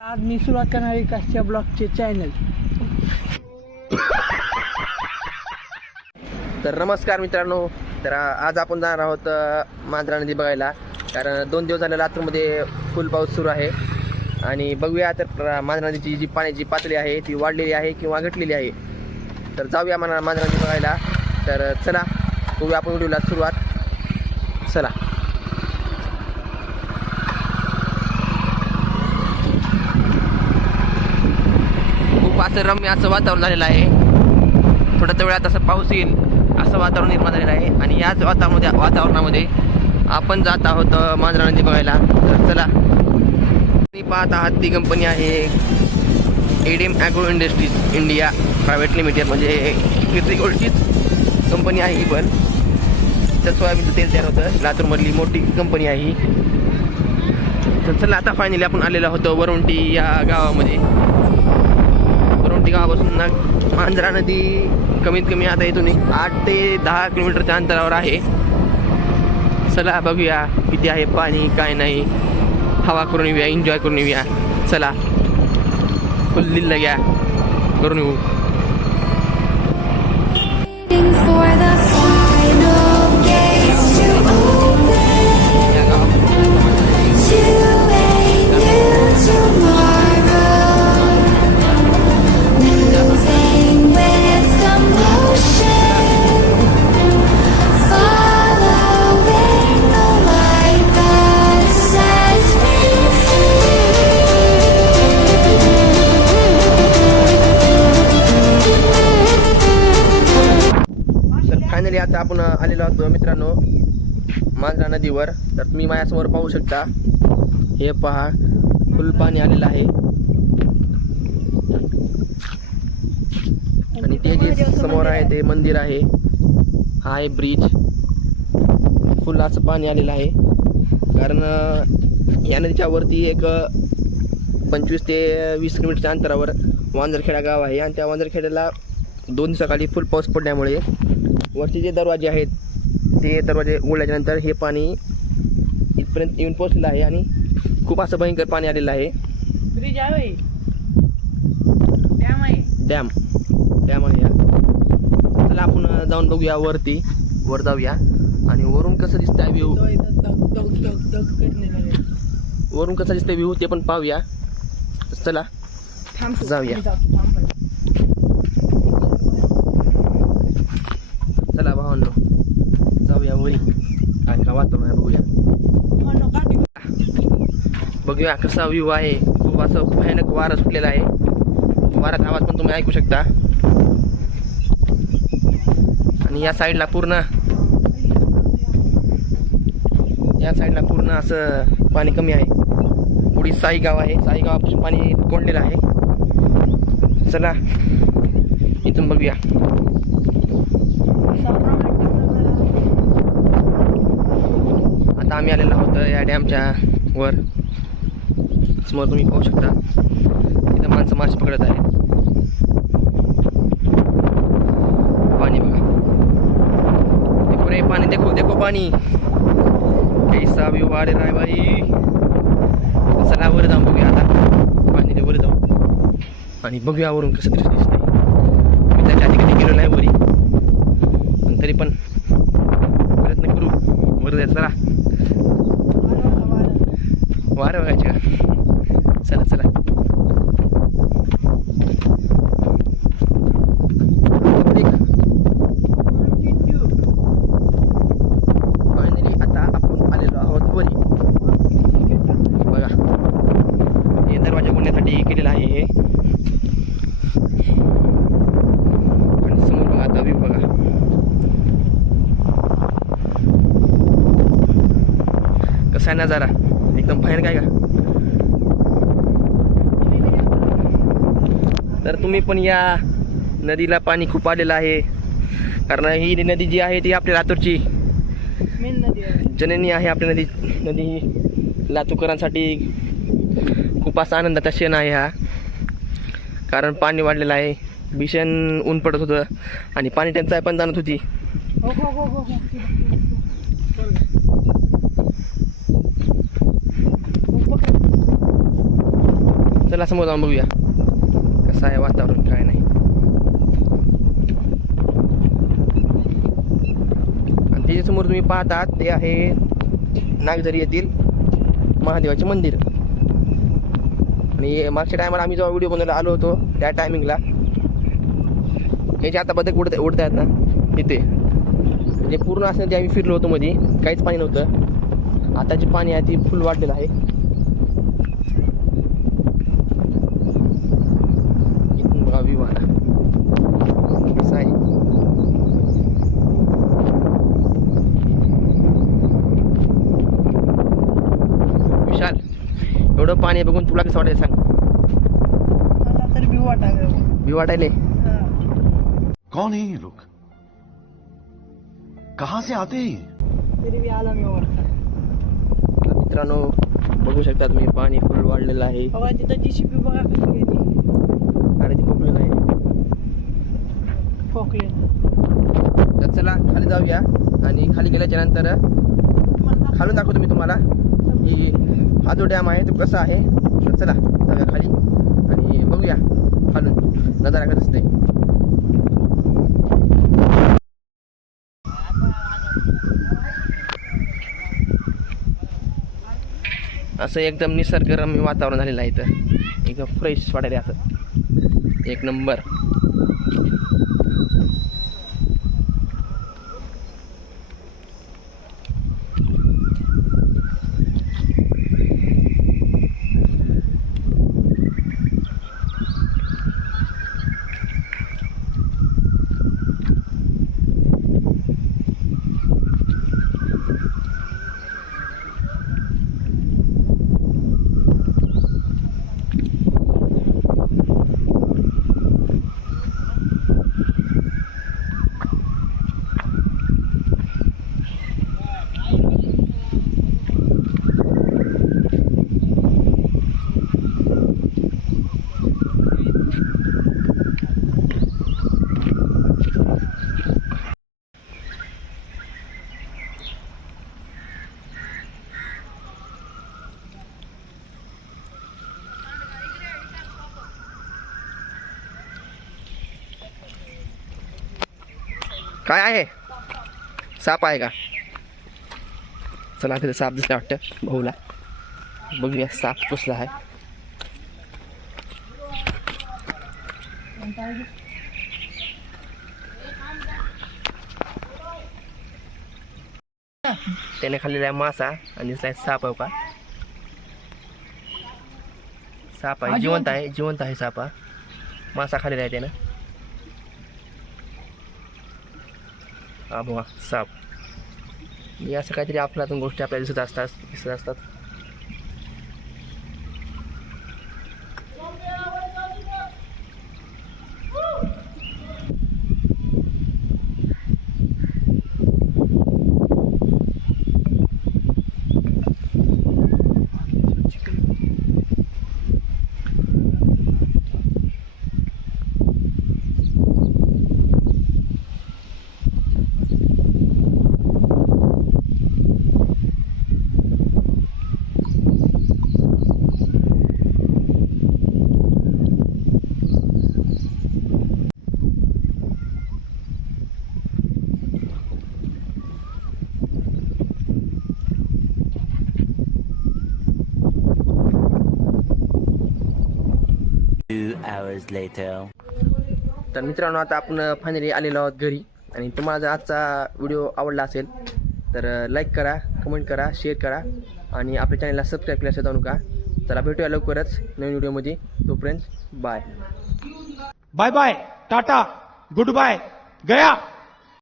आज मी सुरुवात करणार आहे काशच्या ब्लॉगचे चॅनल तर नमस्कार मित्रांनो तर आज आपण जाणार आहोत मांजरा नदी बघायला. कारण दोन दिवस झाले लातूरमध्ये फुल पाऊस सुरू आहे. आणि बघूया तर मांजरा नदीची जी पाण्याची पातळी आहे ती वाढलेली आहे किंवा घटलेली आहे. तर जाऊया मला मांजरा नदी बघायला. तर चला बघूया आपण व्हिडिओला सुरुवात. चला खूप असं रम्य असं वातावरण झालेलं आहे. थोड्याच वेळात असं पाऊस येईल असं वातावरण निर्माण झालेलं आहे. आणि याच वातावरणामध्ये वातावरणामध्ये आपण जात आहोत अ, मांजरा नदी बघायला. तर चला. तुम्ही पाहत आहात ती कंपनी आहे ADM agro industries India private limited म्हणजे कीर्ती कंपनी आहे ही पण. तर सोयाबीनचं तेल तयार होतं. लातूरमधली मोठी कंपनी आहे तर चला आता फायनली आपण आलेलो होतो वरुंटी या गावामध्ये. वरुंटी गावापासून ना मांजरा नदी कमीत कमी आता इथून आठ ते दहा किलोमीटरच्या अंतरावर आहे. चला बघूया किती आहे पाणी काय नाही. हवा करून येऊया एन्जॉय करून येऊया. चला. फुल दिल घ्या. करून येऊ. आता आपण आलेलो आहोत मित्रांनो. मांजरा नदीवर. तर तुम्ही माझ्यासमोर पाहू शकता. हे पहा फुल पाणी आलेलं आहे. आणि ते जे समोर आहे ते मंदिर आहे. हा आहे ब्रिज. फुल असं पाणी आलेलं आहे. कारण या नदीच्या वरती एक पंचवीस ते वीस किलोमीटरच्या अंतरावर वांजरखेडा गाव आहे. आणि त्या वांजरखेड्याला दोन दिवसाखाली फुल पाऊस पडल्यामुळे वरचे जे दरवाजे आहेत ते दरवाजे उघडल्याच्यानंतर हे पाणी इथपर्यंत येऊन पोहोचलेलं आहे आणि खूप असं भयंकर पाणी आलेलं आहे. ब्रिज आहे डॅम आहे. डॅम डॅम आहे चला आपण जाऊन बघूया वरती. वर जाऊया. आणि वरून कसं दिसतंय व्ह्यू. वरून कसं दिसतंय व्ह्यू ते पण पाहूया. चला. जाऊया. मी जातो, थांब पहिले. चला भावांनो जाऊया वरी काय का वातावरण बघूया. बघूया कसा व्ह्यू आहे. खूप असं भयानक वारा सुटलेला आहे. वाराचा आवाज पण तुम्ही ऐकू शकता. आणि या साईडला पूर्ण या साईडला पूर्ण असं पाणी कमी आहे. पुढे साईगाव आहे. साईगावापासून पाणी कोंडलेलं आहे. चला इथून बघूया. आता आम्ही आलेलो आहोत या डॅमच्या वर. समोर तुम्ही पाहू शकता. इथं माणसं मासे पकडत आहेत. पाणी बघा. देखो रे पाणी देखो देखो पाणी. कैसा व्यू वाढ राय बाई चला वर जाऊन बघूया आता. पाणी वर जाऊ. आणि बघूया वरून कसं दृश्य दिसतंय. मी त्याच्या आधी कधी गेलो नाही वरी. पण तरी पण प्रयत्न करू. वर जायचं चला. वारं बघायचे. का चला. चला आता आपण आलेलो हे दरवाजा आहे हे. समोर नजारा? एकदम भयानक आहे का? तर तुम्ही पण या. नदीला पाणी खूप आलेलं आहे. कारण ही नदी जी आहे ती आपल्या लातूरची. जननी आहे आपल्या नदी नदी ही लातूरकरांसाठी खूप असा आनंदाचा क्षण आहे हा. कारण पाणी वाढलेलं आहे. भीषण ऊन पडत होतं आणि पाणी टंचाई पण जाणत होती हो हो हो हो हो. चला समोर जाऊन बघूया. कसं आहे वातावरण काय नाही. आणि त्याच्यासमोर तुम्ही पाहतात ते आहे नागझरी येथील महादेवाचे मंदिर. आणि मागच्या टायमाला आम्ही जेव्हा व्हिडिओ बनवायला आलो होतो त्या टायमिंगला हे जे आता बदक उडत उडत आहेत ना इथे म्हणजे पूर्ण असणं ते आम्ही फिरलो होतो मध्ये काहीच पाणी नव्हतं. आता जे पाणी आहे ते फुल वाढलेलं आहे इथून बघा व्ह्यू आता कसं आहे विशाल एवढं पाणी बघून तुला कसं वाटायचं सांग. तर भीव वाटायला व्ह्यू वाटायले हा. कौन है ये लोग? कहां से आते हैं ये? तरी बी आला मी वाटतं मित्रांनो बघू शकता तुम्ही पाणी फुल वाढलेलं आहे. अरे ती पोकली नाही. खोकले तर चला खाली जाऊया. आणि खाली गेल्याच्यानंतर तुम्हाला खालून दाखवतो मी तुम्हाला. की हा जो डॅम आहे तो कसा आहे? तर चला जाऊया खाली आणि बघूया. खालून. नजारा कसं असते असं एकदम निसर्गरम्य वातावरण झालेलं आहे इथं. एकदम फ्रेश वाटायला असं. एक नंबर काय आहे? साप आहे का? चला तिथे साप दिसला वाटतं. भाऊला बघूया साप कसला आहे. त्याने खाल्लेला आहे मासा आणि दिसला आहे साप आहे का साप आहे जिवंत. आहे जिवंत आहे साप हा. मासा खाल्लेला आहे त्यानं. हा साप. हे असं काहीतरी आपल्यातून गोष्टी आपल्याला दिसत असतात दिसत असतात. Hours later. तर मित्रांनो आता आपण फायनली आलेलो आहोत घरी. आणि तुम्हाला जर आजचा व्हिडिओ आवडला असेल तर लाईक करा कमेंट करा शेअर करा. आणि आपल्या चॅनलला सबस्क्राईब केल्याशिवाय जाऊ नका. चला भेटूया लवकरच नवीन व्हिडिओमध्ये तोपर्यंत bye bye bye tata good bye गया